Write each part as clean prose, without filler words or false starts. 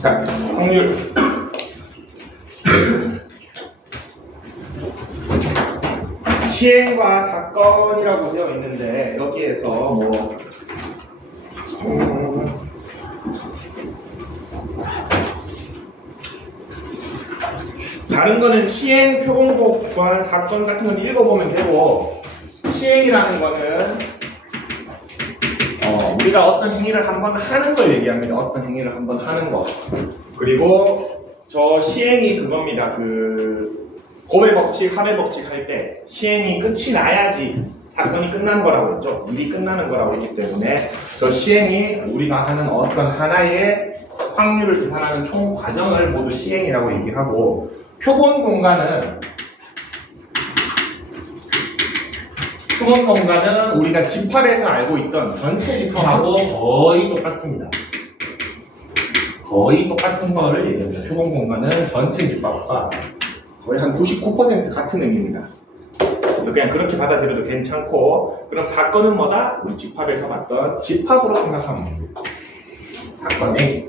자, 확률. 시행과 사건이라고 되어 있는데 여기에서 뭐 다른 거는 시행, 표본곡, 또한 사건 같은 건 읽어보면 되고, 시행이라는 거는 우리가 어떤 행위를 한번 하는 걸 얘기합니다. 어떤 행위를 한번 하는 거. 그리고 저 시행이 그겁니다. 그 고배 법칙, 합의 법칙 할 때 시행이 끝이 나야지 사건이 끝난 거라고 했죠. 일이 끝나는 거라고 했기 때문에 저 시행이 우리가 하는 어떤 하나의 확률을 계산하는 총 과정을 모두 시행이라고 얘기하고, 표본 공간은 우리가 집합에서 알고 있던 전체 집합하고 거의 똑같습니다. 거의 똑같은 거를 얘기합니다. 표본 공간은 전체 집합과 거의 한 99% 같은 의미입니다. 그래서 그냥 그렇게 받아들여도 괜찮고, 그럼 사건은 뭐다? 우리 집합에서 봤던 집합으로 생각하면 됩니다. 사건 A.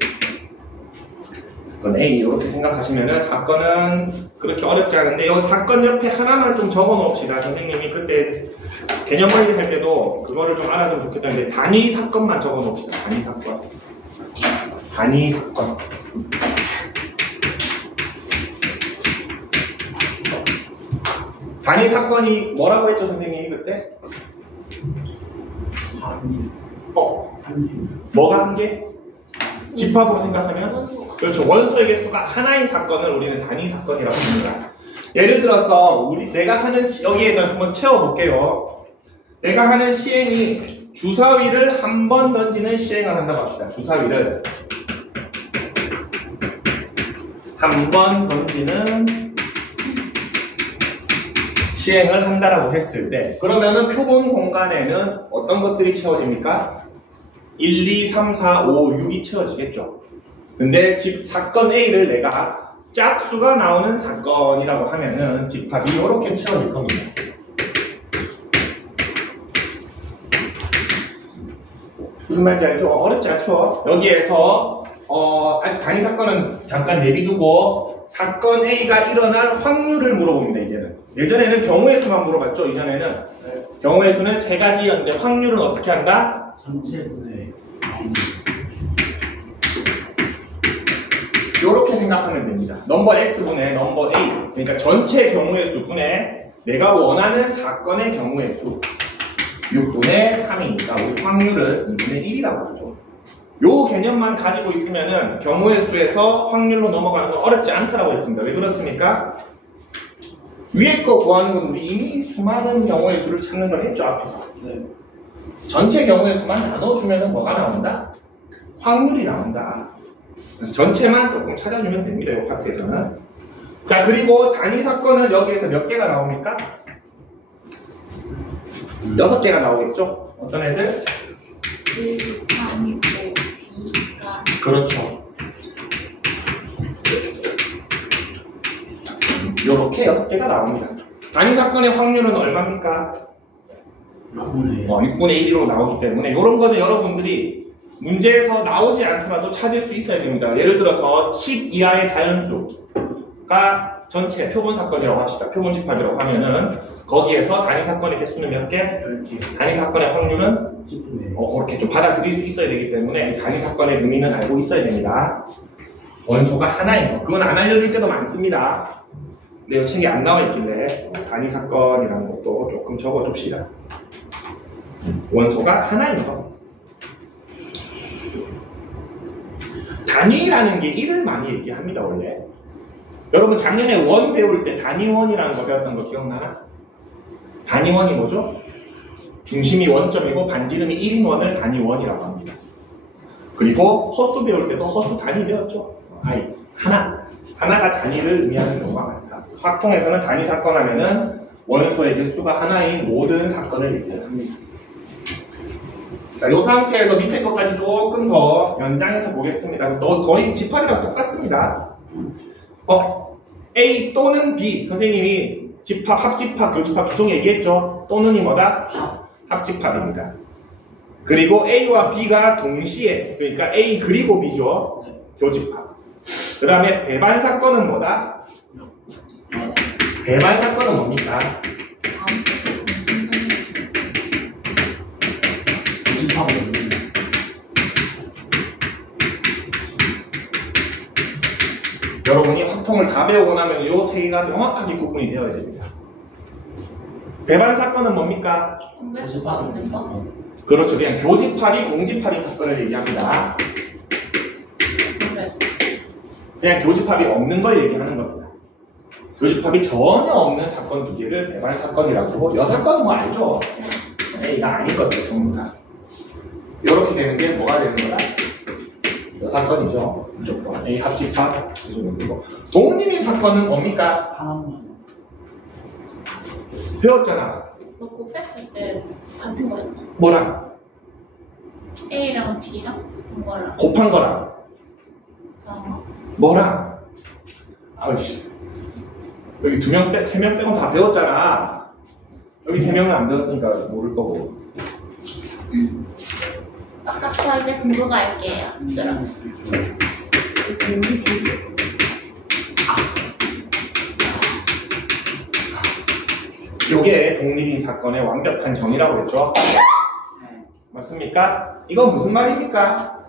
사건 A 이렇게 생각하시면은 사건은 그렇게 어렵지 않은데, 여기 사건 옆에 하나만 좀 적어 놓읍시다. 선생님이 그때 개념 관리 할 때도 그거를 좀 알아두면 좋겠다는데, 단위 사건만 적어 놓읍시다. 단위 사건. 단위 사건. 단위 사건이 뭐라고 했죠, 선생님이 그때? 뭐가 한 개? 집합으로 생각하면? 그렇죠. 원소의 개수가 하나인 사건을 우리는 단위 사건이라고 합니다. 예를 들어서 내가 하는 여기에다 한번 채워볼게요. 내가 하는 시행이 주사위를 한 번 던지는 시행을 한다고 합시다. 주사위를 한 번 던지는 시행을 한다라고 했을 때, 그러면은 표본 공간에는 어떤 것들이 채워집니까? 1, 2, 3, 4, 5, 6이 채워지겠죠. 근데 사건 A를 내가 짝수가 나오는 사건이라고 하면은 집합이 이렇게 채워질 겁니다. 무슨 말인지 알죠? 어렵지 않죠? 여기에서 아직 단위 사건은 잠깐 내비두고 사건 A가 일어날 확률을 물어봅니다. 이제는. 예전에는 경우의 수만 물어봤죠. 이전에는 경우의 수는 세 가지였는데 확률은 어떻게 한다? 전체분의 이렇게 생각하면 됩니다. 넘버 S분의 넘버 A, 그러니까 전체 경우의 수분의 내가 원하는 사건의 경우의 수 6분의 3이니까 우리 확률은 2분의 1이라고 하죠. 요 개념만 가지고 있으면은 경우의 수에서 확률로 넘어가는 건 어렵지 않다라고 했습니다. 왜 그렇습니까? 위에 거 구하는 건 우리 이미 수많은 경우의 수를 찾는 걸 했죠, 앞에서. 네. 전체 경우의 수만 나눠주면은 뭐가 나온다? 확률이 나온다. 그래서 전체만 조금 찾아주면 됩니다, 이 파트에서는. 자, 그리고 단위 사건은 여기에서 몇 개가 나옵니까? 6개가 나오겠죠? 어떤 애들? 1, 3, 5, 2, 4. 그렇죠. 요렇게 6개가 나옵니다. 단위 사건의 확률은 얼마입니까? 6분의 6분의 1로 나오기 때문에 이런 거는 여러분들이 문제에서 나오지 않더라도 찾을 수 있어야 됩니다. 예를 들어서 10 이하의 자연수가 전체 표본 사건이라고 합시다. 표본 집합이라고 하면은 거기에서 단위 사건의 개수는 몇 개? 10개. 단위 사건의 확률은 10분의 그렇게 좀 받아들일 수 있어야 되기 때문에 단위 사건의 의미는 알고 있어야 됩니다. 원소가 하나인 거. 그건 안 알려줄 때도 많습니다. 근데 이 책에 안 나와 있길래 단위 사건이라는 것도 조금 적어둡시다. 원소가 하나인 거. 단위라는 게 1을 많이 얘기합니다, 원래. 여러분 작년에 원 배울 때 단위원이라는 거 배웠던 거 기억나나? 단위원이 뭐죠? 중심이 원점이고 반지름이 1인 원을 단위원이라고 합니다. 그리고 허수 배울 때도 허수 단위 배웠죠? 하나가 단위를 의미하는 경우가 많다. 확통에서는 단위 사건 하면은 원소의 개수가 하나인 모든 사건을 얘기를 합니다. 자, 이 상태에서 밑에 것까지 조금 더 연장해서 보겠습니다. 거의 집합이랑 똑같습니다. A 또는 B, 선생님이 집합, 합집합, 교집합 계속 얘기했죠. 또는이 뭐다? 합집합입니다. 그리고 A와 B가 동시에, 그러니까 A 그리고 B죠. 교집합. 그 다음에 배반 사건은 뭐다? 배반 사건은 뭡니까? 교집합이 없는. 여러분이 확통을 다 배우고 나면 이 세 개가 명확하게 구분이 되어야 됩니다. 배반 사건은 뭡니까? 공배수법이면서 그렇죠. 그냥 교집합이 공집합인 사건을 얘기합니다. 공배수. 그냥 교집합이 없는 걸 얘기하는 겁니다. 교집합이 전혀 없는 사건 두 개를 배반 사건이라고 하고, 여사건은 뭐 알죠? A가 아닐 것들 전부 다. 이렇게 되는 게 뭐가 되는 거다? 여사건이죠. 무조건 A 합집합 이 정도고. 독립인 사건은 뭡니까? 하나만. 배웠잖아. 너 곱했을 때 같은 거였나? 뭐랑? A랑 B랑 이거랑 곱한 거랑. 그냥 뭐랑? 아우씨. 여기 세 명 빼고 다 배웠잖아. 여기 세 명은 안 배웠으니까 모를 거고. 아까부터 이제 공부가 할게요. 이게 독립인 사건의 완벽한 정의라고 했죠. 맞습니까? 이건 무슨 말입니까?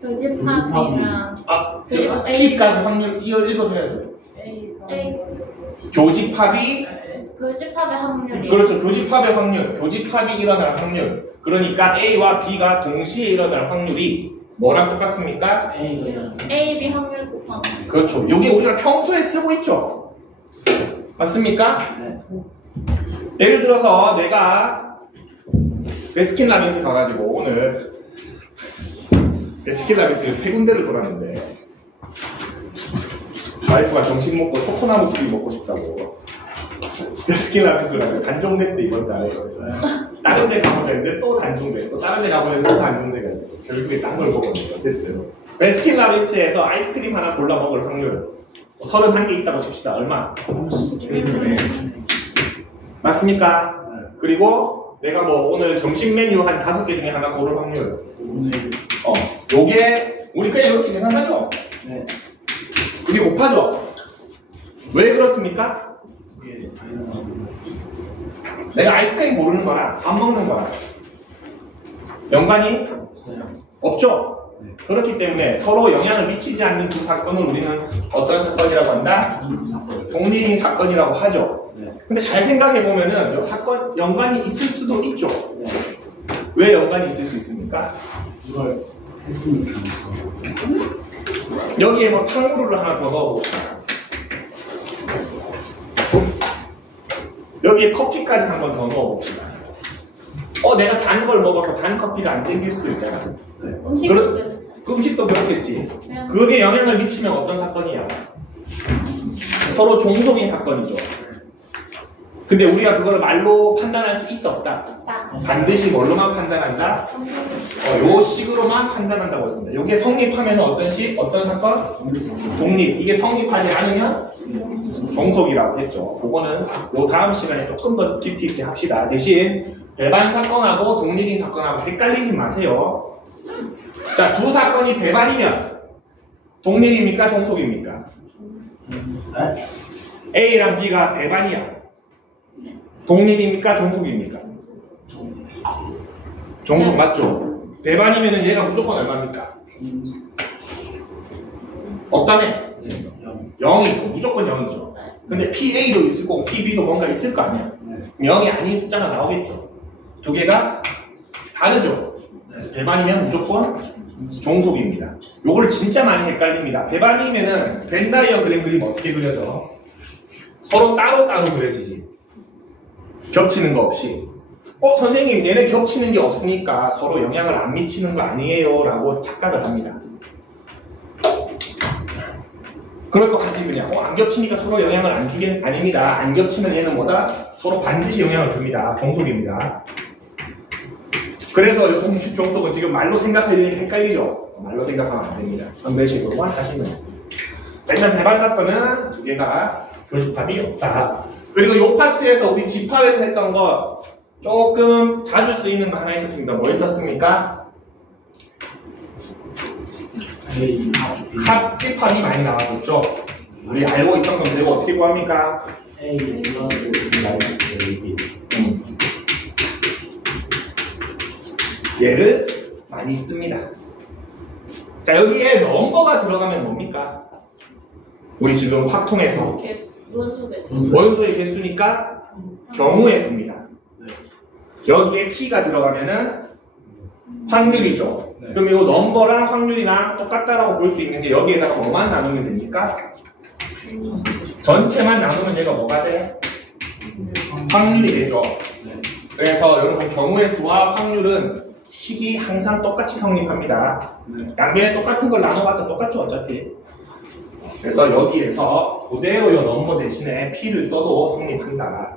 교집합이랑 아, 그리고 P까지 확률 읽어줘야죠. A 교집합이 교집합의 확률이 그렇죠. 교집합의 확률, 교집합이 일어날 확률. 그러니까 A와 B가 동시에 일어날 확률이 뭐랑 똑같습니까? A, B 확률 곱한 거. 그렇죠. 이게 우리가 평소에 쓰고 있죠. 맞습니까? 네. 예를 들어서 내가 베스킨라빈스 가가지고 오늘 베스킨라빈스를 세 군데를 돌았는데 와이프가 점심 먹고 초코나무 수비 먹고 싶다고 베스킨라빈스를 가고 단종됐대 이번 달에. 그래서 다른 데 가보자 했는데 또 단종돼, 또 다른 데 가보자 또 단종돼가지고 결국에 딴 걸 먹었는데 어쨌든 베스킨라빈스에서 아이스크림 하나 골라 먹을 확률 31개 있다고 칩시다. 얼마? 맞습니까? 네. 그리고 내가 뭐 오늘 점심 메뉴 한 5개 중에 하나 고를 확률 오늘. 요게 우리 그냥 이렇게 계산하죠? 네. 이게 곱하죠? 왜 그렇습니까? 그게 다이나마고. 내가 아이스크림 고르는 거랑 밥 먹는 거랑 연관이 없어요. 없죠? 네. 그렇기 때문에 서로 영향을 미치지 않는 두 사건을 우리는 어떤 사건이라고 한다? 사건. 독립인 사건이라고 하죠. 네. 근데 잘 생각해보면은 이 사건 연관이 있을 수도 있죠. 네. 왜 연관이 있을 수 있습니까? 이걸 했으니까. 여기에 뭐 탕후루를 하나 더 넣어봅시다. 여기에 커피까지 한 번 더 넣어봅시다. 내가 단 걸 먹어서 단 커피가 안 땡길 수도 있잖아. 네. 음식도 그럼- 그렇잖아. 그 음식도 그렇겠지. 그냥 그게 영향을 미치면 어떤 사건이야? 서로 종속인 사건이죠. 근데 우리가 그걸 말로 판단할 수 있다 없다? 딱 반드시 뭘로만 판단한다? 요 식으로만 판단한다고 했습니다. 요게 성립하면 어떤 식? 어떤 사건? 독립. 이게 성립하지 않으면 종속이라고 했죠. 그거는 요 다음 시간에 조금 더 깊이 있게 합시다. 대신 배반 사건하고 독립인 사건하고 헷갈리지 마세요. 자, 두 사건이 배반이면 독립입니까? 종속입니까? 네? A랑 B가 배반이야. 독립입니까? 종속입니까? 종속 맞죠? 배반이면 얘가 무조건 얼마입니까? 없다며? 네. 0이죠. 무조건 0이죠. 근데 PA도 있을 거고 PB도 뭔가 있을 거 아니야. 네. 0이 아닌 숫자가 나오겠죠. 두 개가 다르죠. 그래서 배반이면 무조건 종속입니다. 요걸 진짜 많이 헷갈립니다. 배반이면은 벤 다이어그램 그림 어떻게 그려져? 서로 따로따로 그려지지. 겹치는 거 없이. 선생님 얘네 겹치는 게 없으니까 서로 영향을 안 미치는 거 아니에요 라고 착각을 합니다. 그럴 것 같지 그냥. 안 겹치니까 서로 영향을 안 주긴 아닙니다. 안 겹치면 얘는 뭐다? 서로 반드시 영향을 줍니다. 종속입니다. 그래서 동식 종속은 지금 말로 생각하려니까 헷갈리죠? 말로 생각하면 안 됩니다. 선배식으로만 하시면 됩니다. 자, 일단 배반 사건은 두 개가 교집합이 없다. 그리고 이 파트에서 우리 집합에서 했던 거 조금 자주 쓰이는 거 하나 있었습니다. 뭐 있었습니까? A 합집합이 많이 나왔었죠. 우리 알고 있던 건 그리고 어떻게 구합니까? A 플러스 B 마이너스 AB. 얘를 많이 씁니다. 자, 여기에 넘버가 들어가면 뭡니까? 우리 지금 확통해서 원소 개수. 원소의 개수니까 경우의 수입니다. 네. 여기에 P가 들어가면은 확률이죠. 네. 그럼 이 넘버랑 확률이랑 똑같다라고 볼 수 있는 게 여기에다가 뭐만 나누면 됩니까? 전체만 나누면 얘가 뭐가 돼? 확률이 되죠. 네. 그래서 여러분 경우의 수와 확률은 식이 항상 똑같이 성립합니다. 네. 양변에 똑같은 걸 나눠봤자 똑같죠 어차피. 그래서 여기에서 그대로 이 넘버 대신에 P를 써도 성립한다.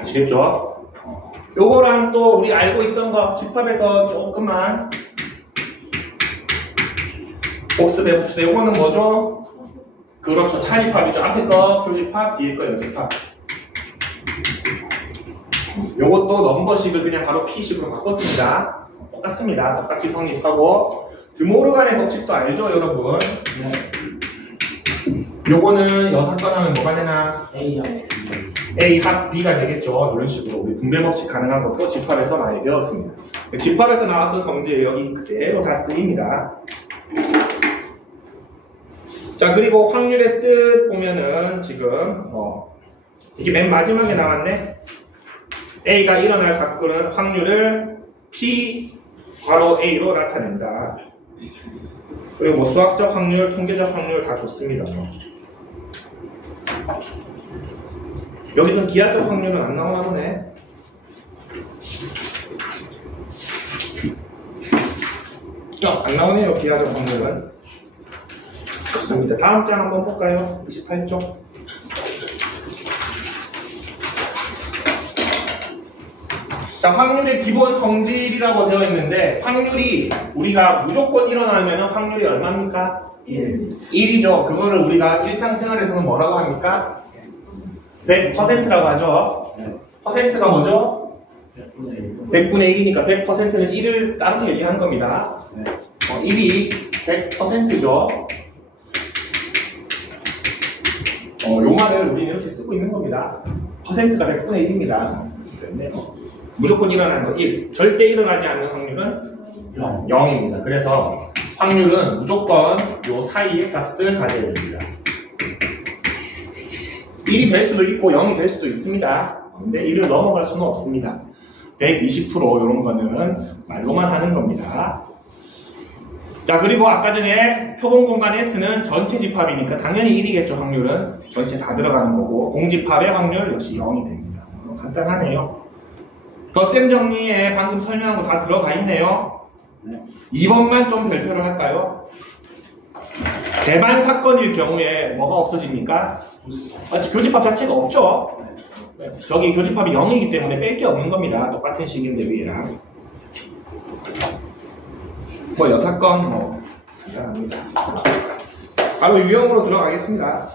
아시겠죠? 요거랑 또 우리 알고 있던 거 집합에서 조금만 복습해 봅시다. 요거는 뭐죠? 그렇죠. 차집합이죠. 앞에 거 표집합, 뒤에 거 여집합. 요것도 넘버식을 그냥 바로 P식으로 바꿨습니다. 똑같습니다. 똑같이 성립하고 드모르간의 법칙도 알죠, 여러분? 네. 요거는 여사건 하면 뭐가 되나? A 합 A 합 B가 되겠죠. 이런 식으로 우리 분배 법칙 가능한 것도 집합에서 많이 배웠습니다. 집합에서 나왔던 성질 여기 그대로 다 쓰입니다. 자, 그리고 확률의 뜻 보면은 지금 이게 맨 마지막에 나왔네. A가 일어날 사건은 확률을 P 괄호 A로 나타낸다. 그리고 뭐 수학적 확률, 통계적 확률 다 좋습니다. 여기서 기하적 확률은 안 나오나 보네. 안 나오네요, 기하적 확률은. 좋습니다. 다음 장 한번 볼까요? 28쪽. 자, 확률의 기본 성질이라고 되어 있는데 확률이 우리가 무조건 일어나면 확률이 얼마입니까? 1이죠. 그거를 우리가 일상생활에서는 뭐라고 합니까? 100%라고 하죠. 퍼센트가 뭐죠? 100분의 1이니까 100%는 1을 따로 얘기하는 겁니다. 1이 100%죠. 요 말을 우리는 이렇게 쓰고 있는 겁니다. 퍼센트가 100분의 1입니다. 무조건 일어나는 거 1. 절대 일어나지 않는 확률은 0입니다. 그래서 확률은 무조건 요 사이의 값을 가져야 됩니다. 1이 될 수도 있고 0이 될 수도 있습니다. 근데 1을 넘어갈 수는 없습니다. 120% 이런 거는 말로만 하는 겁니다. 자, 그리고 아까 전에 표본 공간 S는 전체 집합이니까 당연히 1이겠죠. 확률은 전체 다 들어가는 거고 공집합의 확률 역시 0이 됩니다. 간단하네요. 덧셈 정리에 방금 설명한 거 다 들어가 있네요. 2번만 좀 별표를 할까요? 대반 사건일 경우에 뭐가 없어집니까? 교집합 자체가 없죠. 저기 교집합이 0이기 때문에 뺄 게 없는 겁니다. 똑같은 식인데 위에랑. 뭐 여사건 뭐 간단합니다. 바로 유형으로 들어가겠습니다.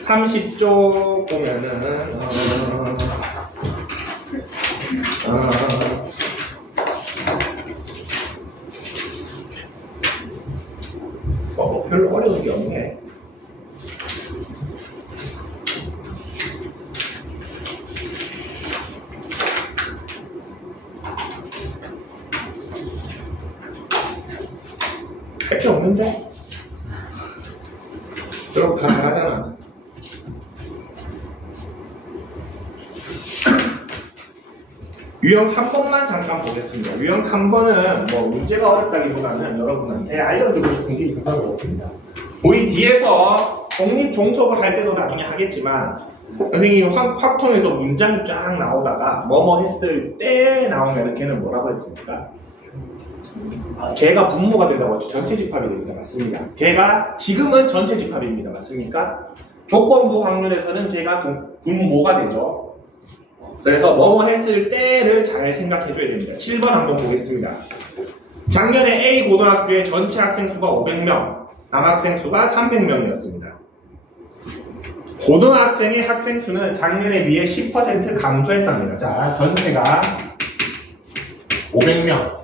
30쪽 보면은 뭐 별로 어려운 게 없네. 할 게 없는데? 여러분 다 잘하잖아. 유형 3번만 잠깐 보겠습니다. 유형 3번은 뭐 문제가 어렵다기보다는 여러분한테 알려주고 싶은 게 있어서 그렇습니다. 우리 뒤에서 독립 종속을 할 때도 나중에 하겠지만 선생님이 확통해서 문장이 쫙 나오다가 뭐뭐 했을 때 나오면 걔는 뭐라고 했습니까? 걔가 분모가 된다고 했죠. 전체 집합이 됩니다. 맞습니다. 걔가 지금은 전체 집합입니다. 맞습니까? 조건부 확률에서는 걔가 분모가 되죠. 그래서 뭐뭐 했을 때를 잘 생각해 줘야 됩니다. 7번 한번 보겠습니다. 작년에 A 고등학교의 전체 학생 수가 500명, 남학생 수가 300명이었습니다. 고등학생의 학생 수는 작년에 비해 10% 감소했답니다. 자, 전체가 500명.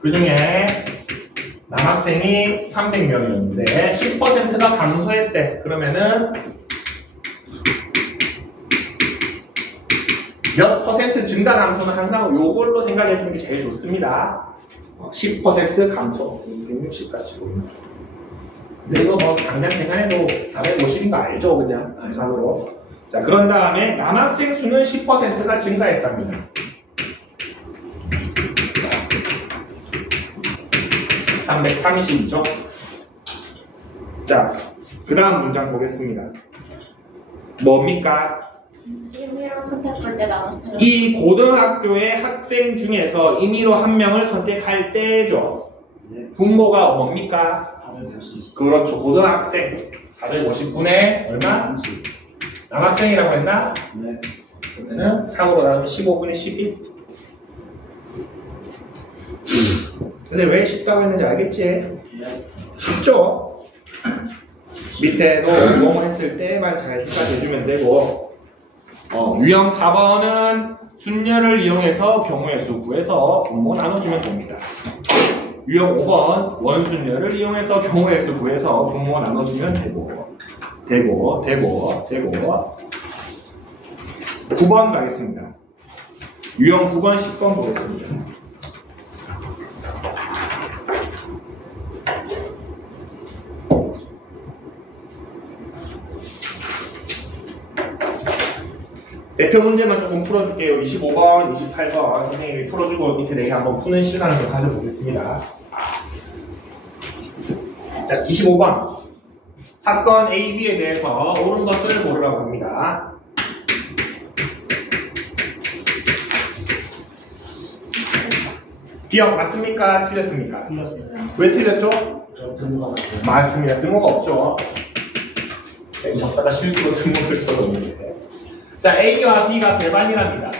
그 중에 남학생이 300명이었는데 10%가 감소했대. 그러면은 몇 퍼센트 증가 감소는 항상 요걸로 생각해 주는 게 제일 좋습니다. 10% 감소. 160까지. 근데 이거 뭐 당장 계산해도 450인 거 알죠? 그냥 계산으로. 자, 그런 다음에 남학생 수는 10%가 증가했답니다. 330이죠? 자, 그 다음 문장 보겠습니다. 뭡니까? 임의로 선택할 때 남았어요. 이 고등학교의 학생 중에서 임의로 한 명을 선택할 때죠. 네. 분모가 뭡니까? 450. 그렇죠. 고등학생 450분의 얼마? 30. 남학생이라고 했나? 네. 그러면은 3으로 나누면 15분의 11. 근데 왜 쉽다고 했는지 알겠지? 네. 쉽죠? 밑에도 뭐뭐 했을 때만 잘 생각해주면 되고, 유형 4번은 순열을 이용해서 경우의 수 구해서 분모 나눠주면 됩니다. 유형 5번 원순열을 이용해서 경우의 수 구해서 분모 나눠주면 되고 9번 가겠습니다. 유형 9번 10번 보겠습니다. 대표 문제만 조금 풀어줄게요. 25번, 28번 선생님이 풀어주고 밑에 4개 한번 푸는 시간을 좀 가져보겠습니다. 자, 25번. 사건 A, B에 대해서 옳은 것을 고르라고 합니다. 기억 맞습니까? 틀렸습니까? 틀렸어요. 왜 틀렸죠? 저 등호가 같아요. 맞습니다. 등호가 없죠. 이거 적다가 실수로 등호를 쳐뒀는데. 자, A와 B가 배반이랍니다.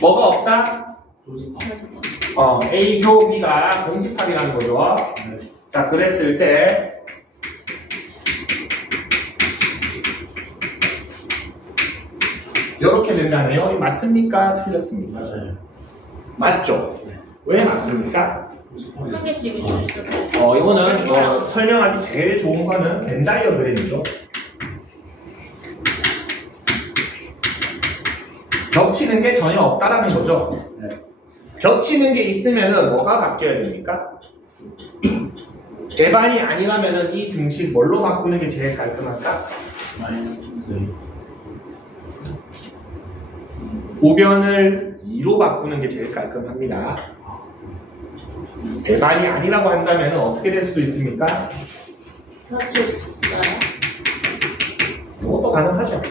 뭐가 없다? 조직화. A교 B가 공집합이라는 거죠. 네. 자, 그랬을 때 이렇게 된다네요. 맞습니까? 틀렸습니까? 맞아요. 맞죠? 네. 왜 맞습니까? 조직화를. 한 개씩 있어요. 이거는 설명하기 제일 좋은 거는 벤 다이어그램이죠. 겹치는 게 전혀 없다라는 거죠. 네. 겹치는 게 있으면 뭐가 바뀌어야 됩니까? 배반이 아니라면 이 등식 뭘로 바꾸는 게 제일 깔끔할까? 마이너스. 네. 우변을 2로 바꾸는 게 제일 깔끔합니다. 배반이 아니라고 한다면 어떻게 될 수도 있습니까? 그렇지 있었어요. 이것도 가능하죠. 네.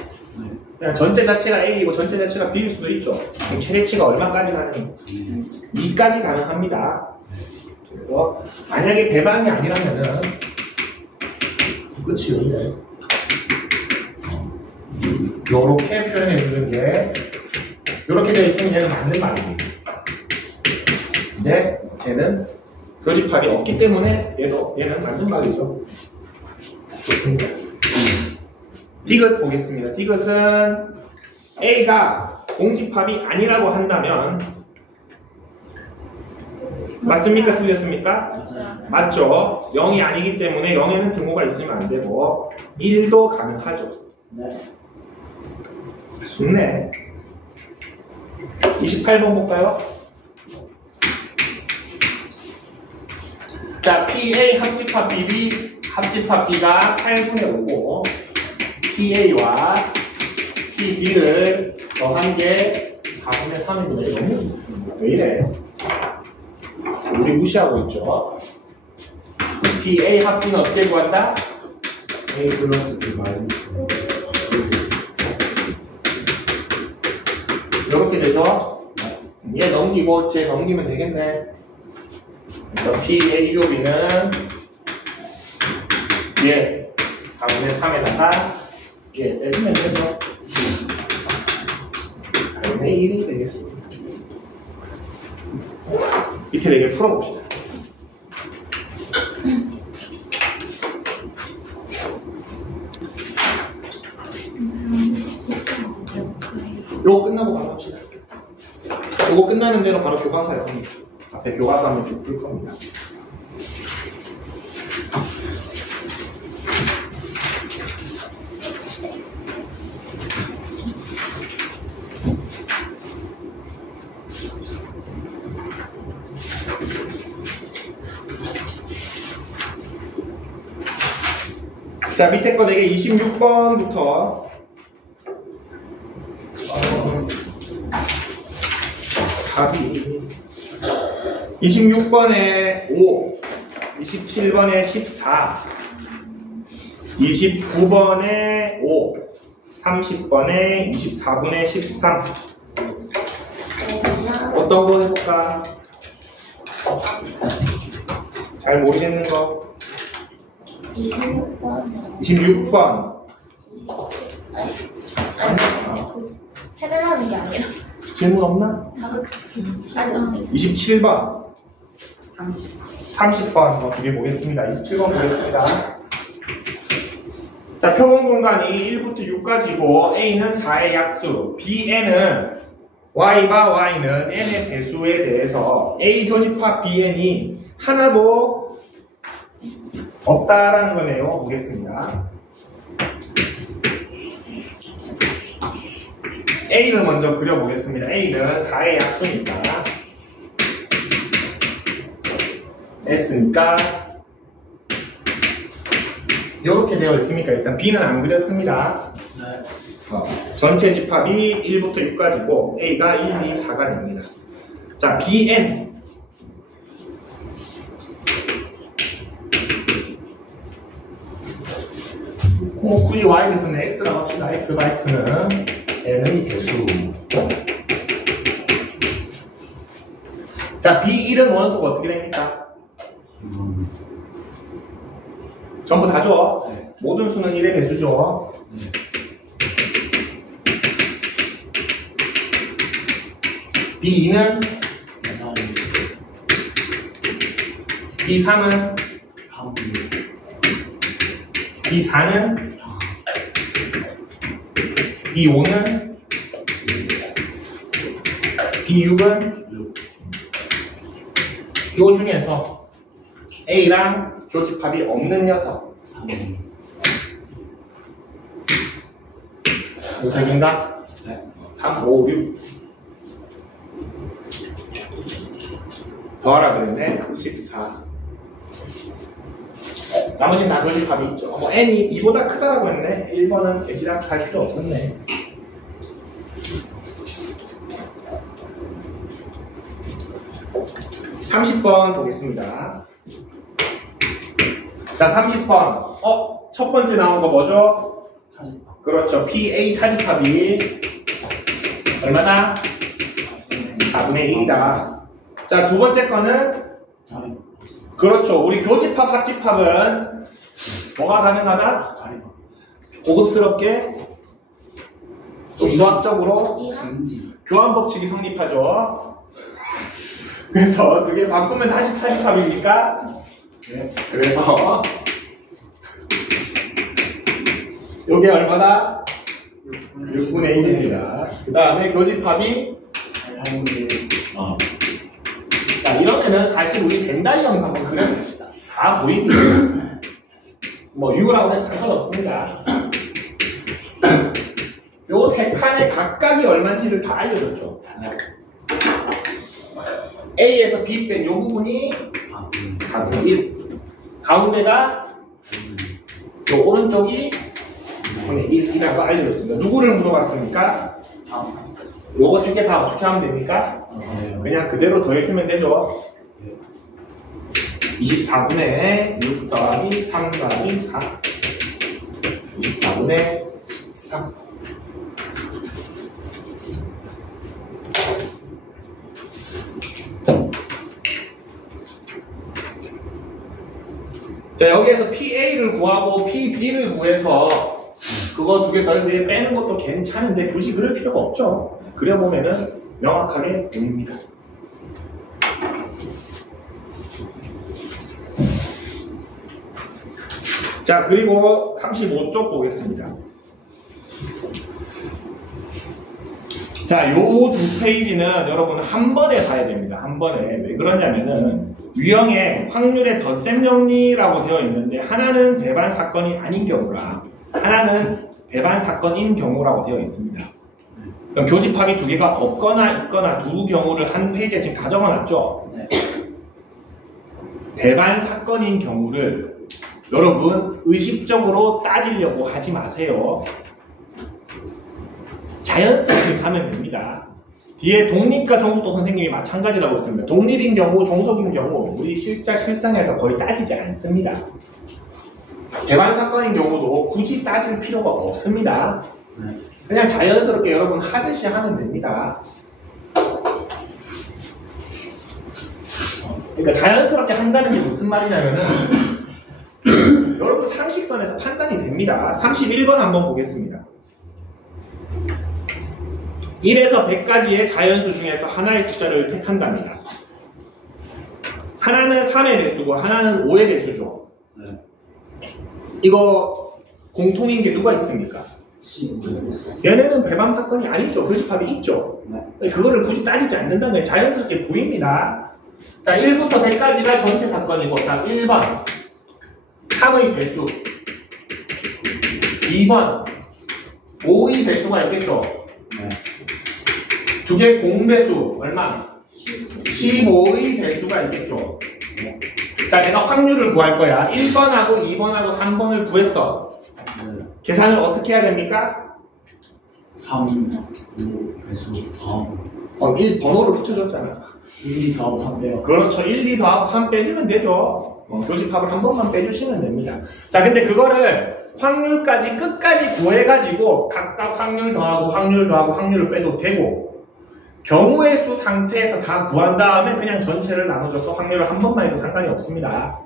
그냥 전체 자체가 A이고 전체 자체가 B일 수도 있죠. 그럼 최대치가 얼마까지 가능해요? 2까지 가능합니다. 그래서 만약에 배반이 아니라면은 끝이요. 요렇게 표현해 주는 게 요렇게 되어 있으면 얘는 맞는 말입니다. 근데 쟤는 교집합이 없기 때문에 얘는 맞는 말이죠. 좋습니다. 디귿 보겠습니다. 디귿은 A가 공집합이 아니라고 한다면 맞습니까? 틀렸습니까? 맞아요. 맞죠. 0이 아니기 때문에 0에는 등호가 있으면 안 되고 1도 가능하죠. 네. 좋네. 28번 볼까요? 자, PA 합집합 BB 합집합 B가 8분의 5고 PA와 PB를 더한 게 4분의 3이거든요. 너무 왜 이래? 우리 무시하고 있죠. PA 합비는 어떻게 구한다? A 플러스 B 마이너스. 이렇게 되죠. 얘 넘기고 쟤 넘기면 되겠네. 그래서 PA 교비는 얘 4분의 3에다가 얘 빼주면 되죠. 8분의 1이 되겠습니다. 밑에 4개 풀어봅시다. 요거 끝나고 바로 합시다. 요거 끝나는 대로 바로 교과서요. 앞에 교과서 한번 쭉 풀 겁니다. 자, 밑에 거 4개 26번부터 답이 26번에 5, 27번에 14, 29번에 5, 30번에 24분에 13. 어떤 거 해볼까? 잘 모르겠는 거. 26번. 26번. 아니, 그 해달라는 게 아니라. 질문 없나? 27번. 30번 두개 보겠습니다. 27번 보겠습니다. 자, 평원 공간이 1부터 6까지고 A는 4의 약수, Bn은 Y와 Y는 N의 배수에 대해서 A 교집합 Bn이 하나도 없다라는 거네요. 보겠습니다. A를 먼저 그려보겠습니다. A는 4의 약수니까 S니까 이렇게 되어 있으니까 일단 B는 안 그렸습니다. 전체 집합이 1부터 6까지고 A가 1, 2, 4가 됩니다. 자, Bn 굳이 Y를 쓰는 X라고 합시다. X가 X는 N의 대수. 자, B1은 원소가 어떻게 됩니까? 전부 다죠? 네. 모든 수는 1의 배수죠. 네. B2는 B3은 3, B4는 4, B5는 B6은 6, 요 중에서 A랑 교집합이 없는 녀석 3, 요 색인가? 네. 3, 5, 6 더하라 그랬네. 14 나머지는 다 교집합이 있죠. 뭐 N이 2보다 크다라고 했네. 1번은 H랑 할 필요 없었네. (30번) 보겠습니다. 자, 30번. 첫 번째 나온 거 뭐죠? 차집합. 그렇죠. PA 차집합이 얼마나? 4분의 1이다. 자, 두 번째 거는 자립합. 그렇죠. 우리 교집합, 합집합은 뭐가 가능하다? 자립합. 고급스럽게 또 수학적으로 왠지. 교환 법칙이 성립하죠. 그래서 두 개 바꾸면 다시 차집합입니까? 네. 그래서 요게 얼마다? 6분의 1입니다. 그 다음에 교집합이 8분의 1. 자, 이러면은 사실 우리 벤다이엄 한번 그려봅시다. 다 보이니까 뭐 6이라고 해도 상관없습니다. 요 세 칸의 각각이 얼마인지를 다 알려줬죠. A에서 B 뺀 요 부분이 4분의 1. 가운데가 요 오른쪽이 4분의 1이라고 알려줬습니다. 누구를 물어봤습니까? 요거 세 개 다 어떻게 하면 됩니까? 그냥 그대로 더해주면 되죠. 24분의 6 더하기 3 더하기 4. 24분의 13. 자, 여기에서 PA를 구하고 PB를 구해서 그거 두 개 더해서 얘 빼는 것도 괜찮은데 굳이 그럴 필요가 없죠. 그려보면은 명확하게 보입니다. 자, 그리고 35쪽 보겠습니다. 자, 요 두 페이지는 여러분 한 번에 봐야 됩니다. 한 번에. 왜 그러냐면은 유형에 확률의 덧셈 정리라고 되어 있는데 하나는 배반 사건이 아닌 경우라 하나는 배반 사건인 경우라고 되어 있습니다. 그럼 교집합이 두 개가 없거나 있거나 두 경우를 한 페이지에 지금 다 적어놨죠? 네. 배반 사건인 경우를 여러분 의식적으로 따지려고 하지 마세요. 자연스럽게 가면 됩니다. 뒤에 독립과 종속도 선생님이 마찬가지라고 했습니다. 독립인 경우, 종속인 경우 우리 실상에서 거의 따지지 않습니다. 배반 사건인 경우도 굳이 따질 필요가 없습니다. 그냥 자연스럽게 여러분 하듯이 하면 됩니다. 그러니까 자연스럽게 한다는 게 무슨 말이냐면은 여러분 상식선에서 판단이 됩니다. 31번 한번 보겠습니다. 1에서 100까지의 자연수 중에서 하나의 숫자를 택한답니다. 하나는 3의 배수고 하나는 5의 배수죠. 네. 이거 공통인 게 누가 있습니까? 얘네는 배반 사건이 아니죠. 교집합이 있죠. 네. 그거를 굳이 따지지 않는다면 자연스럽게 보입니다. 자, 1부터 100까지가 전체 사건이고, 자, 1번 3의 배수, 2번 5의 배수가 있겠죠. 네. 두 개 공배수 얼마? 15의 배수가 있겠죠. 네. 자, 내가 확률을 구할 거야. 1번하고 2번하고 3번을 구했어. 네. 계산을 어떻게 해야 됩니까? 3, 5, 배수, 다음. 1 번호를 붙여줬잖아. 1, 2 더하고 3 빼요. 그렇죠. 1, 2 더하고 3 빼주면 되죠. 교집합을 한 번만 빼주시면 됩니다. 자, 근데 그거를 확률까지 끝까지 구해가지고 각각 확률 더하고 확률 더하고 확률을 빼도 되고 경우의 수 상태에서 다 구한 다음에 그냥 전체를 나눠줘서 확률을 한 번만 해도 상관이 없습니다.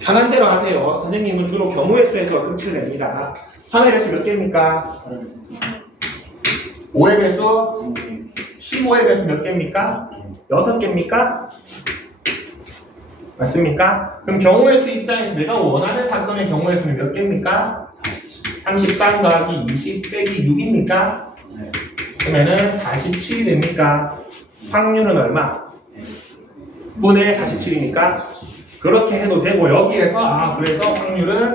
편한 대로 하세요. 선생님은 주로 경우의 수에서 끝을 냅니다. 3의 배수 몇 개입니까? 5의 배수? 15의 배수 몇 개입니까? 6개입니까? 맞습니까? 그럼 경우의 수 입장에서 내가 원하는 사건의 경우의 수는 몇 개입니까? 33 더하기 20 빼기 6입니까? 네. 그러면은 47이 됩니까? 확률은 얼마? 분의 47이니까 그렇게 해도 되고 여기에서 그래서 확률은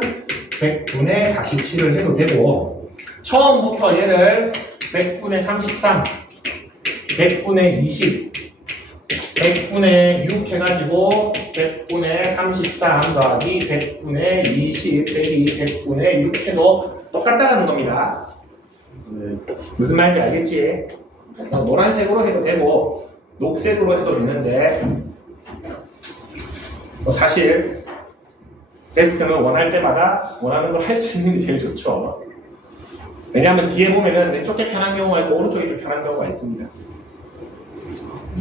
100분의 47을 해도 되고 처음부터 얘를 100분의 33 100분의 20 100분의 6 해가지고 100분의 33 더하기 100분의 20 빼기 100분의 6 해도 똑같다는 겁니다. 무슨 말인지 알겠지? 그래서 노란색으로 해도 되고 녹색으로 해도 되는데 사실 테스트는 원할 때마다 원하는 걸 할 수 있는 게 제일 좋죠. 왜냐하면 뒤에 보면은 왼쪽 게 편한 경우가 있고 오른쪽이 좀 편한 경우가 있습니다.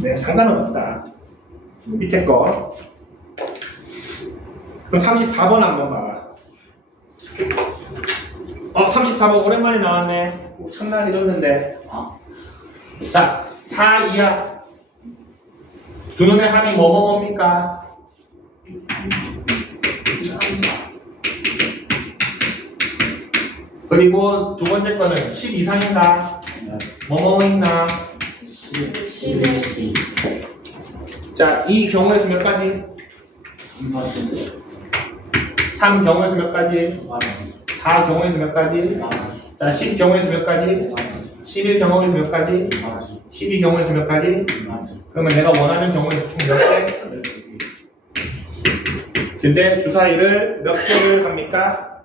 네, 상관은 없다. 밑에 거. 그럼 34번 한번 봐봐. 34번 오랜만에 나왔네. 첫날 해줬는데. 자, 4 이하. 두 놈의 합이 뭐뭐뭡니까? 그리고 두 번째 거는 10 이상인가? 뭐뭐 있나? 11. 자, 이 경우의 수 몇 가지? 3 경우의 수 몇 가지? 4 경우의 수 몇 가지? 자, 10 경우의 수 몇 가지? 11 경우의 수 몇 가지? 12 경우의 수 몇 가지? 그러면 내가 원하는 경우의 수 총 몇 개? 근데 주사위를 몇 개를 합니까?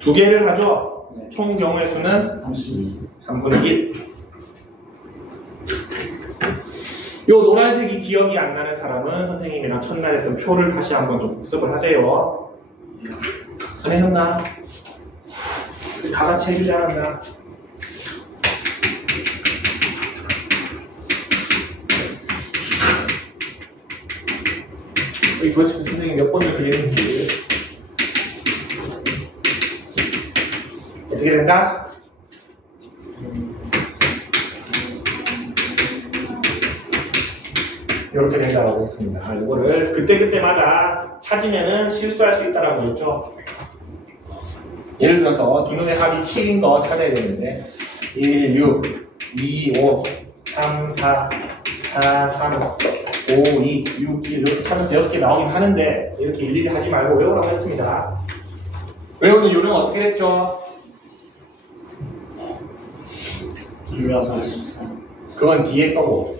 두 개를 하죠? 총 경우의 수는 3분의 1. 요 노란색이 기억이 안 나는 사람은 선생님이랑 첫날 했던 표를 다시 한번 좀 복습을 하세요. 안 해놓나? 다 같이 해주지 않았나? 이 도대체 선생님 몇 번을 그렸는지 어떻게 된다? 이렇게 된다고 했습니다. 이거를 그때그때마다 찾으면은 실수할 수 있다라고 했죠. 예를 들어서 두 놈의 합이 7인 거 찾아야 되는데 1, 6, 2, 5, 3, 4, 4, 3, 5, 2, 6, 1 이렇게 찾아서 6개 나오긴 하는데 이렇게 일일이 하지 말고 외우라고 했습니다. 외우는 요령 어떻게 됐죠? 243. 그건 뒤에 거고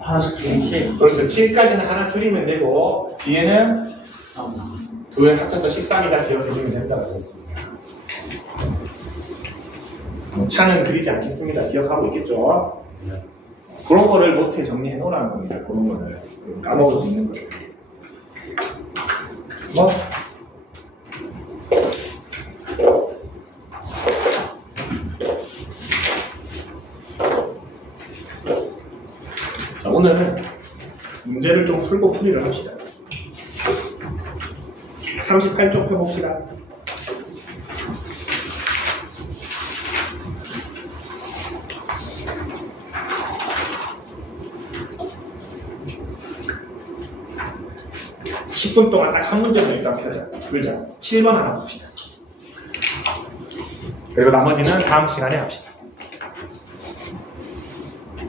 하나씩 줄이지. 그렇죠. 7까지는 하나 줄이면 되고 뒤에는 3. 두 개 합쳐서 13이다 기억해주면 된다고 했습니다. 차는 그리지 않겠습니다. 기억하고 있겠죠? 그런 거를 못해 정리해 놓으라는 겁니다. 그런 거를 까먹을 수 있는 거예요. 뭐? 자, 오늘은 문제를 좀 풀고 풀이를 합시다. 38쪽 펴봅시다. (10분) 동안 딱 한 문제만 일단 풀자. 7번 하나 봅시다. 그리고 나머지는 다음 시간에 합시다.